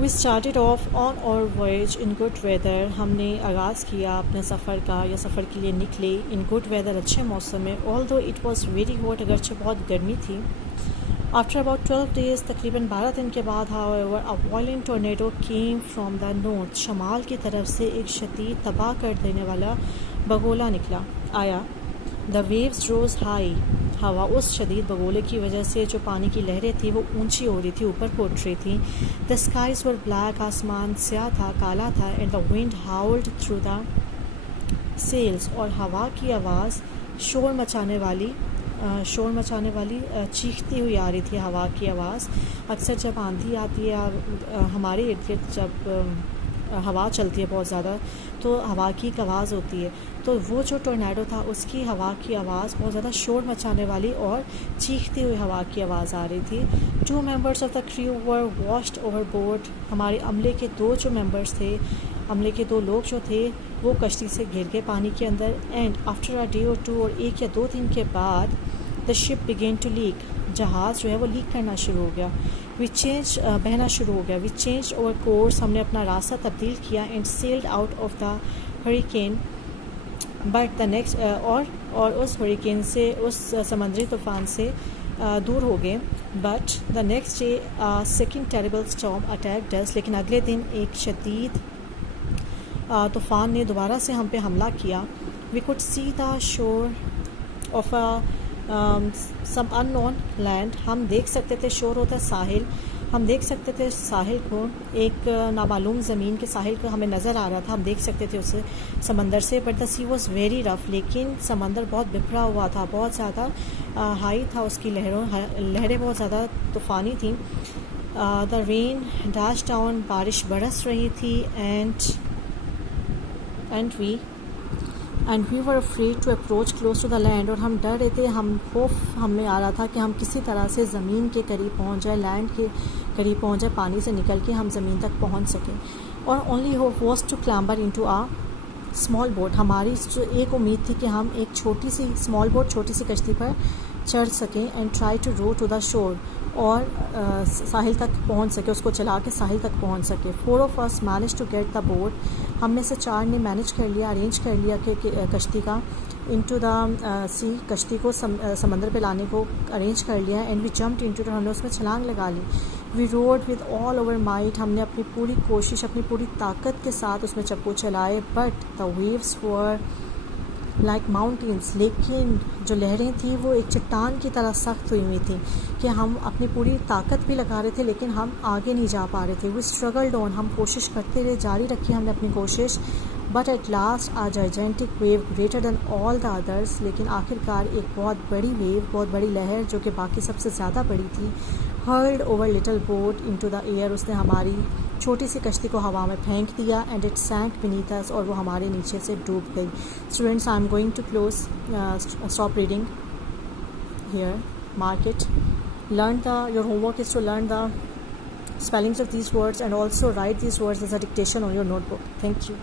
We started off on our voyage in good weather. ہم نے آغاز کیا اپنے سفر کا یا سفر کے لیے نکلے in good weather، اچھے موسم میں. although it was very hot، اگرچہ بہت گرمی تھی. after about 12 days، تقریباً 12 دن کے بعد however a violent tornado came from the north، شمال کی طرف سے ایک شدید تباہ کر دینے والا بگولا نکلا آیا. the waves rose high، ہوا اس شدید بگولے کی وجہ سے جو پانی کی لہریں تھیں وہ اونچی ہو رہی تھی، اوپر پھوٹ رہی تھیں. the skies were black، آسمان سیاہ تھا، کالا تھا. and the wind howled through the sails، اور ہوا کی آواز شور مچانے والی چیختی ہوئی آ رہی تھی. ہوا کی آواز اکثر جب آندھی آتی ہے ہمارے ارد گرد، جب ہوا چلتی ہے بہت زیادہ تو ہوا کی ایک آواز ہوتی ہے. تو وہ جو ٹورنیڈو تھا اس کی ہوا کی آواز بہت زیادہ شور مچانے والی اور چیختی ہوئی ہوا کی آواز آ رہی تھی. 2 members of the crew were washed overboard، ہمارے عملے کے 2 جو ممبرس تھے، عملے کے 2 لوگ جو تھے وہ کشتی سے گر گئے پانی کے اندر. And after a day or 2، اور 1 یا 2 دن کے بعد the ship began to leak، جہاز جو ہے وہ لیک کرنا شروع ہو گیا. بہنا شروع ہو گیا. we changed our course، ہم نے اپنا راستہ تبدیل کیا. and sailed out of the hurricane، but the next اور اس ہریکین سے، اس سمندری طوفان سے دور ہو گئے. but the next day a second terrible storm attacked us، لیکن اگلے دن ایک شدید طوفان نے دوبارہ سے ہم پہ حملہ کیا. we could see the shore of some unknown land، ہم دیکھ سکتے تھے، شور ہوتا ہے ساحل، ہم دیکھ سکتے تھے ساحل کو، ایک نامعلوم زمین کے ساحل کو ہمیں نظر آ رہا تھا، ہم دیکھ سکتے تھے اسے سمندر سے. But the sea was very rough, لیکن سمندر بہت بکھرا ہوا تھا، بہت زیادہ ہائی تھا اس کی لہریں بہت زیادہ طوفانی تھیں. دا رین ڈیش ڈاؤن، بارش برس رہی تھی. And we were afraid to approach close to the land, اور ہم ڈر رہے تھے، خوف ہمیں آ رہا تھا کہ ہم کسی طرح سے زمین کے قریب پہنچ جائے، لینڈ کے قریب پہنچ جائے، پانی سے نکل کے ہم زمین تک پہنچ سکیں. اور only hope was to climber into a small boat, ہماری جو ایک امید تھی کہ ہم ایک چھوٹی سی اسمال بوٹ، چھوٹی سی کشتی پر چڑھ سکیں. And try to row to the shore, اور ساحل تک پہنچ سکے، اس کو چلا کے ساحل تک پہنچ سکے. 4 of us managed to get the boat، ہم میں سے 4 نے مینیج کر لیا، ارینج کر لیا کہ کشتی کا انٹو دا سی، کشتی کو سمندر پہ لانے کو ارینج کر لیا. اینڈ وی جمپڈ انٹو، ہم نے اس میں چھلانگ لگا لی. We rode with all our might, ہم نے اپنی پوری کوشش، اپنی پوری طاقت کے ساتھ اس میں چپو چلائے. But the waves were like mountains, لیکن جو لہریں تھیں وہ ایک چٹان کی طرح سخت ہوئی ہوئی تھیں کہ ہم اپنی پوری طاقت بھی لگا رہے تھے لیکن ہم آگے نہیں جا پا رہے تھے. وی اسٹرگلڈ آن، ہم کوشش کرتے رہے، جاری رکھی ہم نے اپنی کوشش. But at last a gigantic wave greater than all the others, لیکن آخر کار ایک بہت بڑی ویو، بہت بڑی لہر جو کہ باقی سب سے زیادہ بڑی تھی، hurled our little boat into the air, اس نے ہماری چھوٹی سی کشتی کو ہوا میں پھینک دیا. And it sank beneath us, اور وہ ہمارے نیچے سے ڈوب گئی. Students, I am going to close stop reading here. mark it. Learn your homework is to learn the spellings of these words and also write these words as a dictation on your notebook. Thank you.